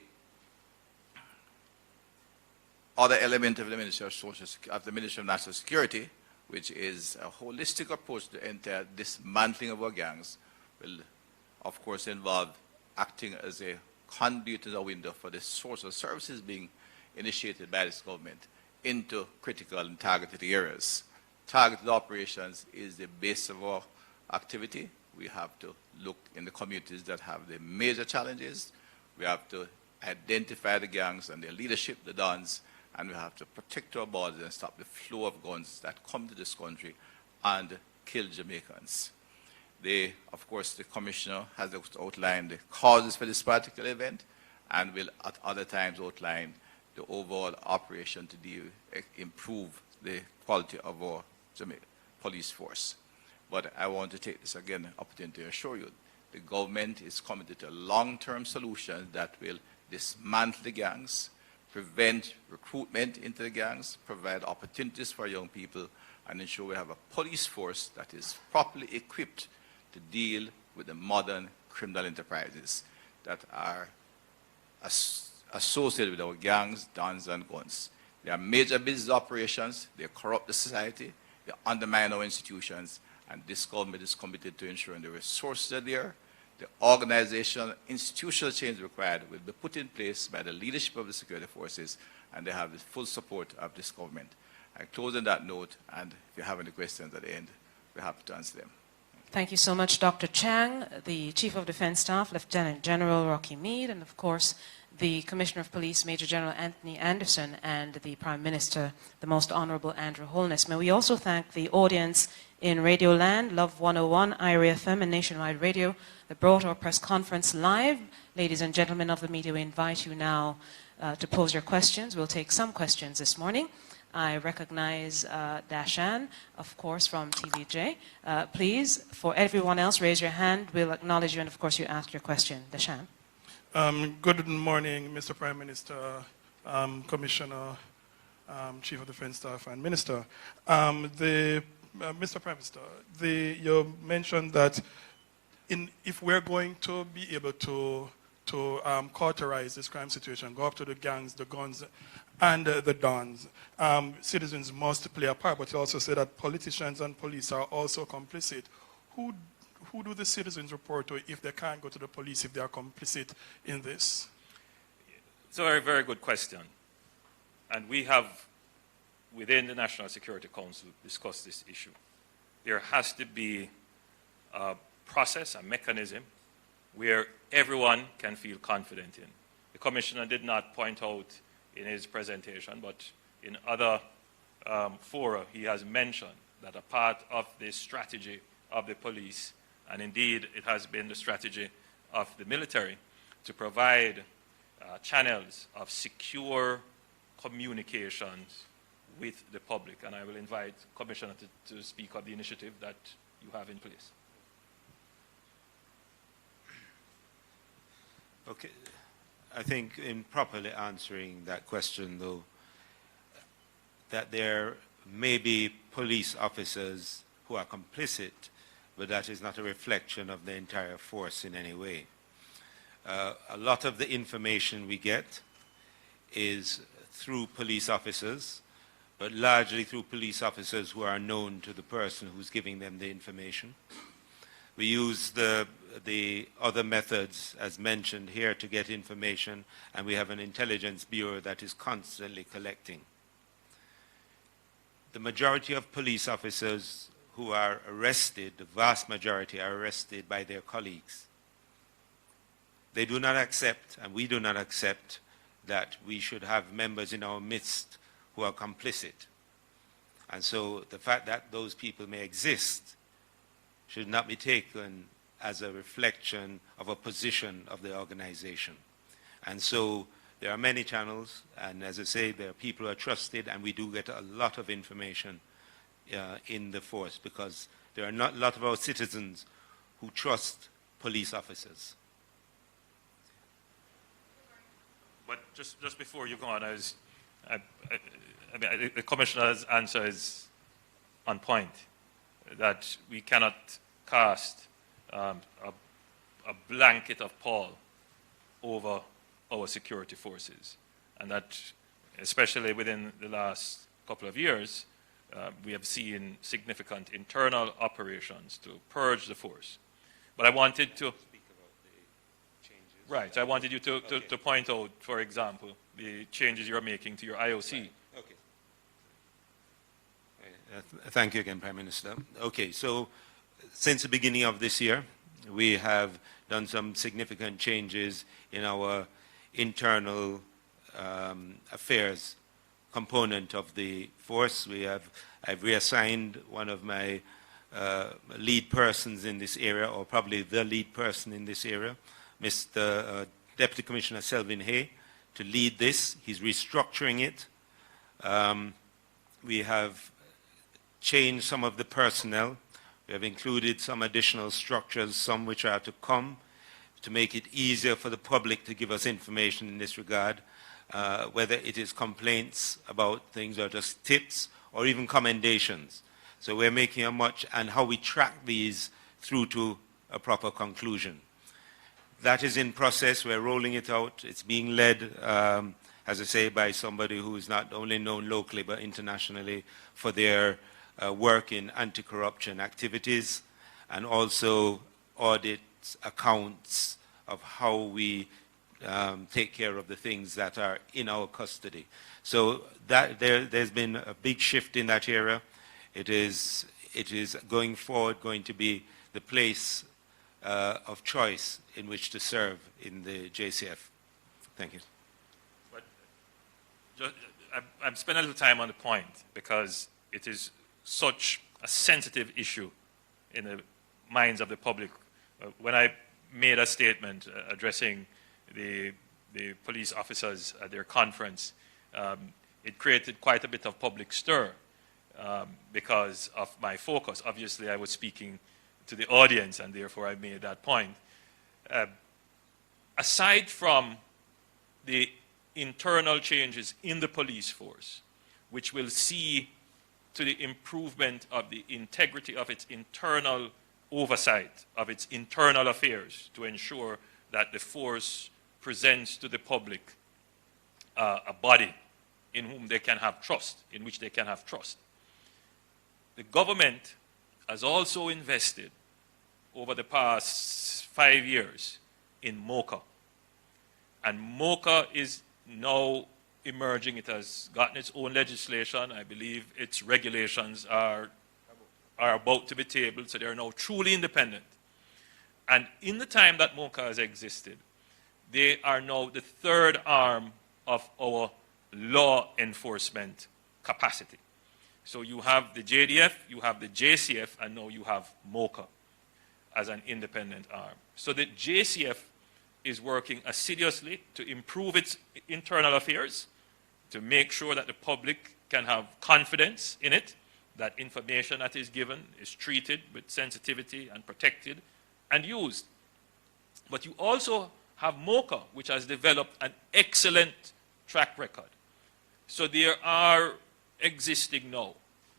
other element of the Ministry of National Security which is a holistic approach to entire dismantling of our gangs, will, of course, involve acting as a conduit in the window for the source of services being initiated by this government into critical and targeted areas. Targeted operations is the base of our activity. We have to look in the communities that have the major challenges. We have to identify the gangs and their leadership, the dons, and we have to protect our borders and stop the flow of guns that come to this country and kill Jamaicans. Of course, the Commissioner has outlined the causes for this particular event and will at other times outline the overall operation to improve the quality of our police force. But I want to take this again opportunity to assure you the government is committed to a long-term solution that will dismantle the gangs, prevent recruitment into the gangs, provide opportunities for young people, and ensure we have a police force that is properly equipped to deal with the modern criminal enterprises that are associated with our gangs, dons, and guns. They are major business operations, they corrupt the society, they undermine our institutions, and this government is committed to ensuring the resources are there, the organizational, institutional change required will be put in place by the leadership of the security forces, and they have the full support of this government. I close on that note, and if you have any questions at the end, we're happy to answer them. Thank you so much, Dr. Chang, the Chief of Defense Staff, Lieutenant General Rocky Meade, and of course, the Commissioner of Police, Major General Anthony Anderson, and the Prime Minister, the Most Honourable Andrew Holness. May we also thank the audience in Radio Land, Love 101, IRA FM, and Nationwide Radio that brought our press conference live. Ladies and gentlemen of the media, we invite you now to pose your questions. We'll take some questions this morning. I recognize Dashan, of course, from TVJ. Please, for everyone else, raise your hand. We'll acknowledge you, and of course, you ask your question. Dashan. Good morning, Mr. Prime Minister, Commissioner, Chief of Defense Staff, and Minister. Mr. Prime Minister, you mentioned that if we're going to be able to cauterize this crime situation, go up to the gangs, the guns, and the dons, citizens must play a part, but you also say that politicians and police are also complicit. Who do the citizens report to if they can't go to the police if they are complicit in this? It's a very, very good question. And we have, within the National Security Council, discussed this issue. There has to be a process, a mechanism, where everyone can feel confident in. The Commissioner did not point out in his presentation, but in other fora, he has mentioned that a part of the strategy of the police, and indeed it has been the strategy of the military, to provide channels of secure communications with the public. And I will invite Commissioner to speak of the initiative that you have in place. Okay. I think in properly answering that question, though, that there may be police officers who are complicit, but that is not a reflection of the entire force in any way. A lot of the information we get is through police officers, but largely through police officers who are known to the person who's giving them the information. We use the other methods, as mentioned here, to get information, and we have an intelligence bureau that is constantly collecting. The majority of police officers who are arrested, the vast majority are arrested by their colleagues. They do not accept, and we do not accept, that we should have members in our midst who are complicit. And so the fact that those people may exist should not be taken as a reflection of a position of the organization. And so there are many channels, and as I say, there are people who are trusted, and we do get a lot of information in the force, because there are not a lot of our citizens who trust police officers. But just before you go on, the Commissioner's answer is on point, that we cannot cast a blanket of pall over our security forces, and that especially within the last couple of years, We have seen significant internal operations to purge the force. But I wanted to... Right, I wanted you to point out, for example, the changes you're making to your IOC. Right. Okay. Thank you again, Prime Minister. Okay, so since the beginning of this year, we have done some significant changes in our internal affairs component of the force. I've reassigned one of my lead persons in this area, or probably the lead person in this area, Mr. Deputy Commissioner Selvin Hay, to lead this. He's restructuring it. We have changed some of the personnel. We have included some additional structures, some which are to come, to make it easier for the public to give us information in this regard, whether it is complaints about things or just tips or even commendations. So we're making a much, and how we track these through to a proper conclusion. That is in process. We're rolling it out. It's being led, as I say, by somebody who is not only known locally but internationally for their work in anti-corruption activities, and also audits, accounts of how we take care of the things that are in our custody. So there's been a big shift in that area. It is going forward going to be the place of choice in which to serve in the JCF. Thank you. But I'm spending a little time on the point because it is such a sensitive issue in the minds of the public. When I made a statement addressing the police officers at their conference, it created quite a bit of public stir because of my focus. Obviously, I was speaking to the audience, and therefore I made that point. Aside from the internal changes in the police force, which will see to the improvement of the integrity of its internal oversight, of its internal affairs, to ensure that the force presents to the public a body in whom they can have trust, in which they can have trust. The government has also invested over the past 5 years in MOCA. And MOCA is now emerging. It has gotten its own legislation. I believe its regulations are about to be tabled, so they are now truly independent. And in the time that MOCA has existed, they are now the third arm of our law enforcement capacity. So you have the JDF, you have the JCF, and now you have MOCA as an independent arm. So the JCF is working assiduously to improve its internal affairs, to make sure that the public can have confidence in it, that information that is given is treated with sensitivity and protected and used. But you also have MOCA, which has developed an excellent track record. So there are existing now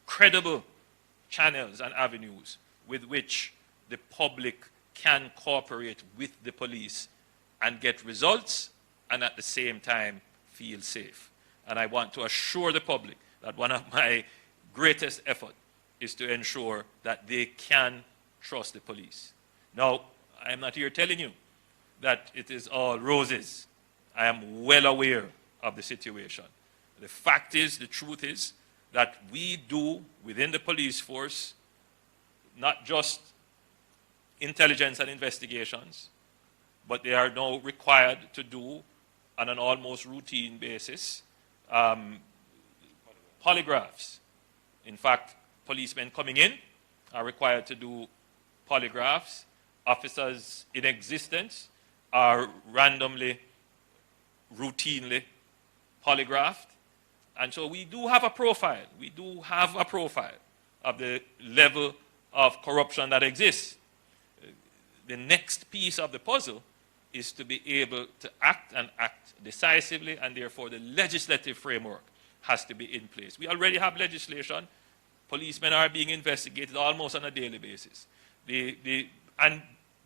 credible channels and avenues with which the public can cooperate with the police and get results and at the same time feel safe. And I want to assure the public that one of my greatest efforts is to ensure that they can trust the police. Now, I am not here telling you that it is all roses. I am well aware of the situation. The fact is, the truth is, that we do within the police force not just intelligence and investigations, but they are now required to do on an almost routine basis polygraphs. In fact, policemen coming in are required to do polygraphs. Officers in existence are randomly, routinely polygraphed. And so we do have a profile. We do have a profile of the level of corruption that exists. The next piece of the puzzle is to be able to act and act decisively, and therefore the legislative framework has to be in place. We already have legislation. Policemen are being investigated almost on a daily basis and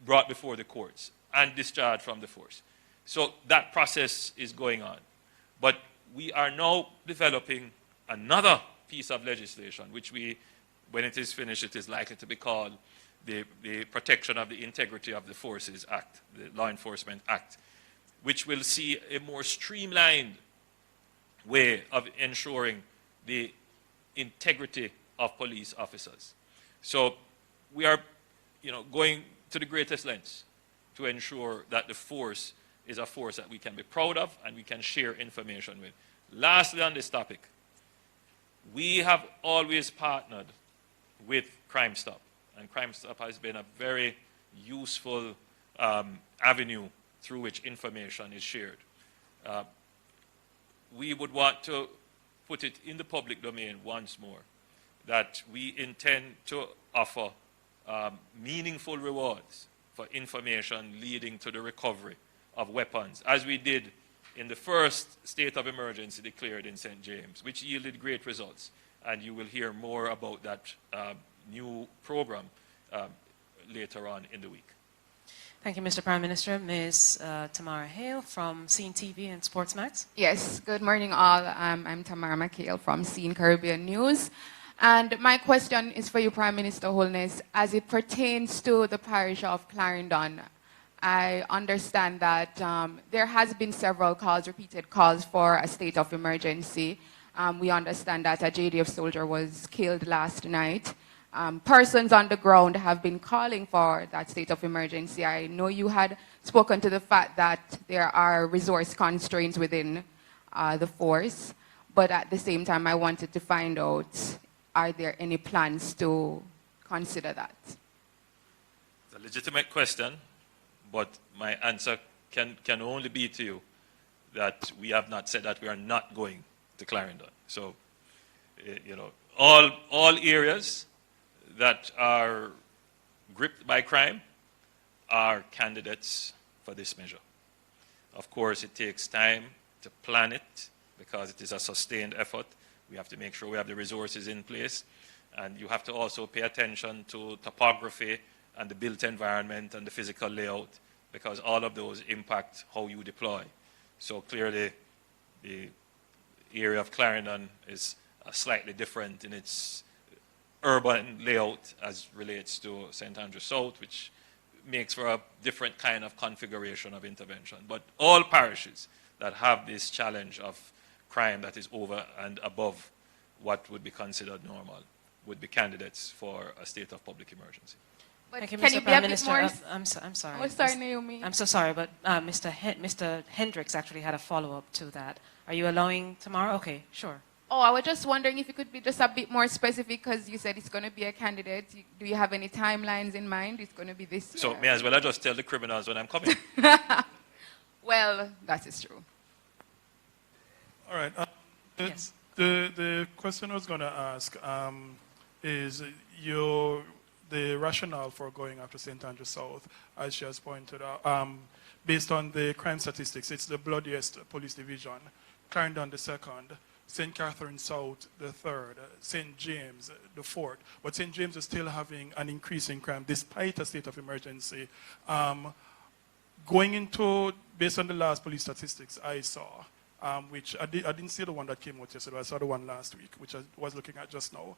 brought before the courts and discharged from the force. So that process is going on. But we are now developing another piece of legislation, which we, when it is finished, it is likely to be called the Protection of the Integrity of the Forces Act, the Law Enforcement Act, which will see a more streamlined way of ensuring the integrity of police officers. So we are, going to the greatest lengths to ensure that the force is a force that we can be proud of and we can share information with. Lastly, on this topic, we have always partnered with Crime Stop, and Crime Stop has been a very useful avenue through which information is shared. We would want to put it in the public domain once more that we intend to offer meaningful rewards for information leading to the recovery of weapons, as we did in the first state of emergency declared in St. James, which yielded great results. And you will hear more about that new program later on in the week. Thank you, Mr. Prime Minister. Ms. Tamara Hale from Scene TV and Sportsmax. Yes, good morning all. I'm Tamara McHale from Scene Caribbean News. And my question is for you, Prime Minister Holness, as it pertains to the parish of Clarendon. I understand that there has been several calls, repeated calls for a state of emergency. We understand that a JDF soldier was killed last night. Persons on the ground have been calling for that state of emergency. I know you had spoken to the fact that there are resource constraints within the force, but at the same time I wanted to find out, are there any plans to consider that? It's a legitimate question, but my answer can only be to you that we have not said that we are not going to Clarendon. So, all areas that are gripped by crime are candidates for this measure. Of course, it takes time to plan it because it is a sustained effort. We have to make sure we have the resources in place, and you have to also pay attention to topography and the built environment and the physical layout, because all of those impact how you deploy. So clearly, the area of Clarendon is slightly different in its urban layout as relates to St. Andrew South, which makes for a different kind of configuration of intervention. But all parishes that have this challenge of crime that is over and above what would be considered normal would be candidates for a state of public emergency. But Thank you, can Mr. you be Prime a bit Minister. more... I'm sorry. Oh, sorry, Naomi. I'm so sorry, but Mr. Hendricks actually had a follow-up to that. Are you allowing tomorrow? Okay, sure. Oh, I was just wondering if you could be just a bit more specific, because you said it's going to be a candidate. Do you have any timelines in mind? It's going to be this year. So may as well I just tell the criminals when I'm coming. Well, that is true. All right. Yes. The question I was going to ask is the rationale for going after St. Andrew South, as she has pointed out, based on the crime statistics, it's the bloodiest police division. Clarendon the second, St. Catherine South the third, St. James the fourth. But St. James is still having an increase in crime despite a state of emergency. Going into, based on the last police statistics I saw, which I didn't see the one that came out yesterday, I saw the one last week, which I was looking at just now.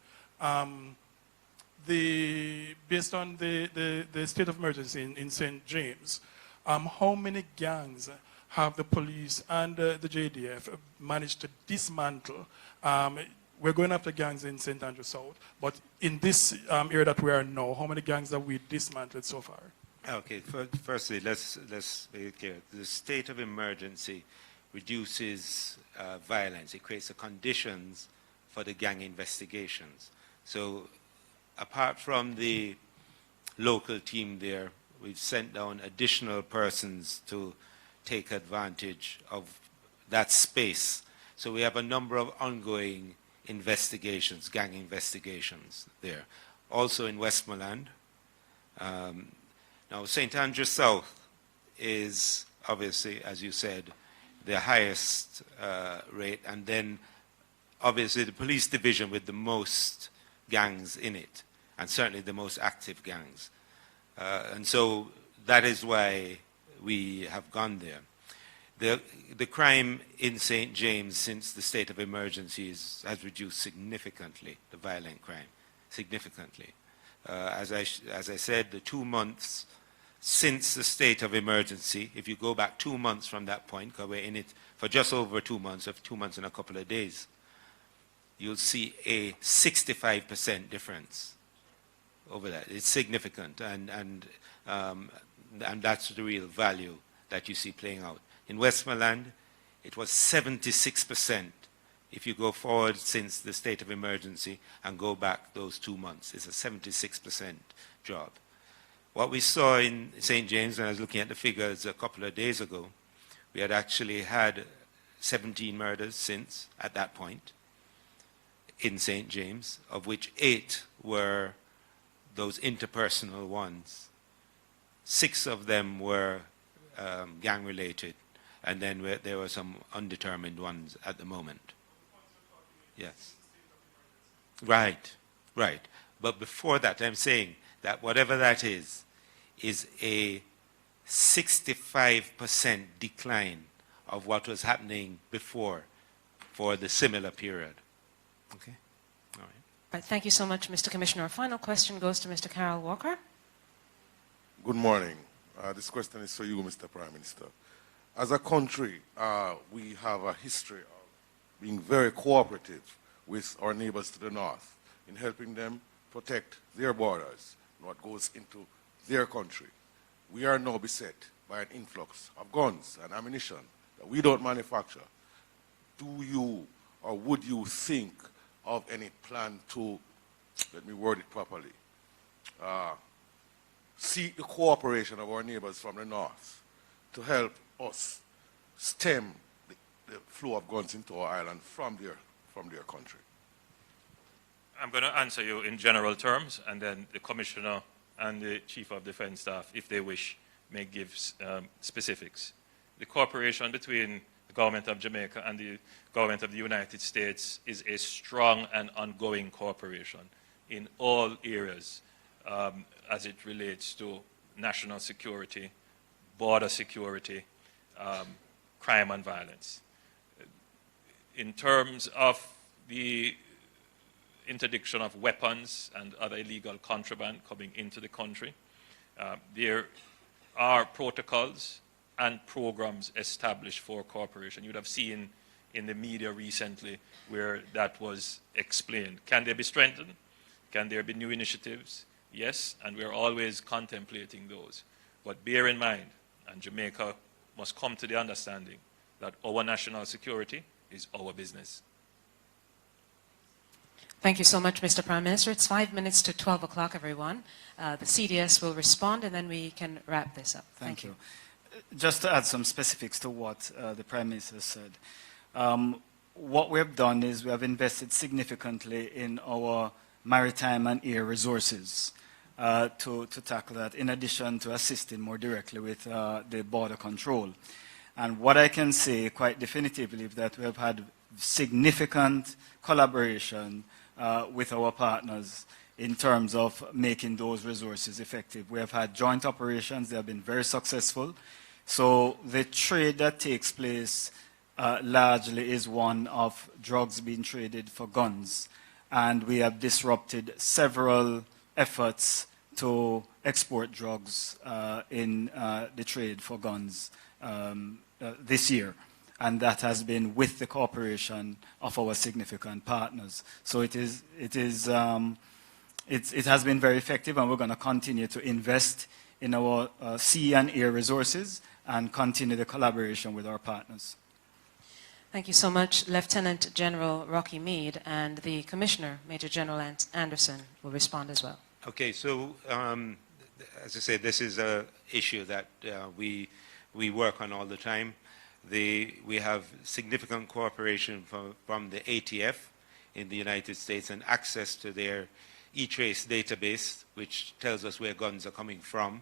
Based on the state of emergency in St. James, how many gangs have the police and the JDF managed to dismantle? We're going after gangs in St. Andrew South, but in this area that we are now, how many gangs have we dismantled so far? Okay, firstly, let's be clear. The state of emergency reduces violence. It creates the conditions for the gang investigations. So apart from the local team there, we've sent down additional persons to take advantage of that space. So we have a number of ongoing investigations, gang investigations there. Also in Westmoreland. Now, St. Andrew South is obviously, as you said, the highest rate, and then obviously the police division with the most gangs in it, and certainly the most active gangs. And so that is why we have gone there. The crime in St. James since the state of emergency has reduced significantly, the violent crime, significantly. As I said, the 2 months since the state of emergency, if you go back 2 months from that point, because we're in it for just over 2 months, of 2 months and a couple of days, you'll see a 65% difference over that. It's significant, and that's the real value that you see playing out. In Westmoreland, it was 76% if you go forward since the state of emergency and go back those 2 months. It's a 76% job. What we saw in St. James, when I was looking at the figures a couple of days ago, we had actually had 17 murders since at that point in St. James, of which 8 were those interpersonal ones. 6 of them were gang-related, and then there were some undetermined ones at the moment. Yes. Right. But before that, I'm saying that whatever that is a 65% decline of what was happening before for the similar period. Okay? All right. Right, thank you so much, Mr. Commissioner. Our final question goes to Mr. Carroll Walker. Good morning. This question is for you, Mr. Prime Minister. As a country, we have a history of being very cooperative with our neighbors to the north in helping them protect their borders and what goes into their country. We are now beset by an influx of guns and ammunition that we don't manufacture. Do you or would you think of any plan to, let me word it properly, seek the cooperation of our neighbors from the north to help us stem the flow of guns into our island from their country? I'm going to answer you in general terms, and then the Commissioner and the Chief of Defense Staff, if they wish, may give specifics. The cooperation between the government of Jamaica and the government of the United States is a strong and ongoing cooperation in all areas as it relates to national security, border security, crime and violence. In terms of the interdiction of weapons and other illegal contraband coming into the country, there are protocols and programs established for cooperation. You would have seen in the media recently where that was explained. Can they be strengthened? Can there be new initiatives? Yes, and we're always contemplating those. But bear in mind, and Jamaica must come to the understanding that our national security is our business. Thank you so much, Mr. Prime Minister. It's 5 minutes to 12 o'clock, everyone. The CDS will respond, and then we can wrap this up. Thank you. Just to add some specifics to what the Prime Minister said. What we have done is we have invested significantly in our maritime and air resources to tackle that, in addition to assisting more directly with the border control. And what I can say quite definitively is that we have had significant collaboration with our partners in terms of making those resources effective. We have had joint operations. They have been very successful. So the trade that takes place largely is one of drugs being traded for guns. And we have disrupted several efforts to export drugs in the trade for guns this year. And that has been with the cooperation of our significant partners. So it has been very effective, and we're going to continue to invest in our sea and air resources and continue the collaboration with our partners. Thank you so much, Lieutenant General Rocky Meade, and the Commissioner, Major General Anderson, will respond as well. Okay, so as I said, this is an issue that we work on all the time. We have significant cooperation from the ATF in the United States and access to their e-trace database, which tells us where guns are coming from.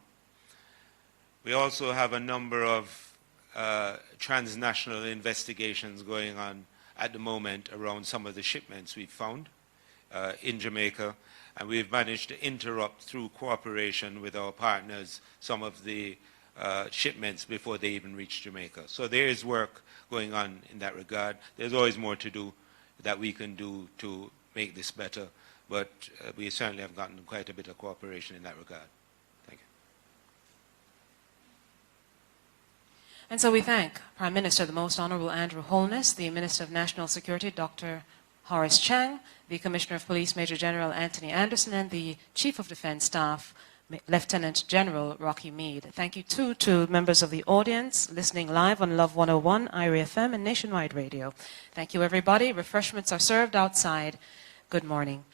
We also have a number of transnational investigations going on at the moment around some of the shipments we've found in Jamaica, and we've managed to interrupt through cooperation with our partners some of the shipments before they even reach Jamaica. So there is work going on in that regard. There's always more to do that we can do to make this better, but we certainly have gotten quite a bit of cooperation in that regard. Thank you. And so we thank Prime Minister, the Most Honourable Andrew Holness, the Minister of National Security, Dr. Horace Chang, the Commissioner of Police, Major General Anthony Anderson, and the Chief of Defence Staff, Lieutenant General Rocky Mead. Thank you too to members of the audience listening live on Love 101, IRA FM, and Nationwide Radio. Thank you, everybody. Refreshments are served outside. Good morning.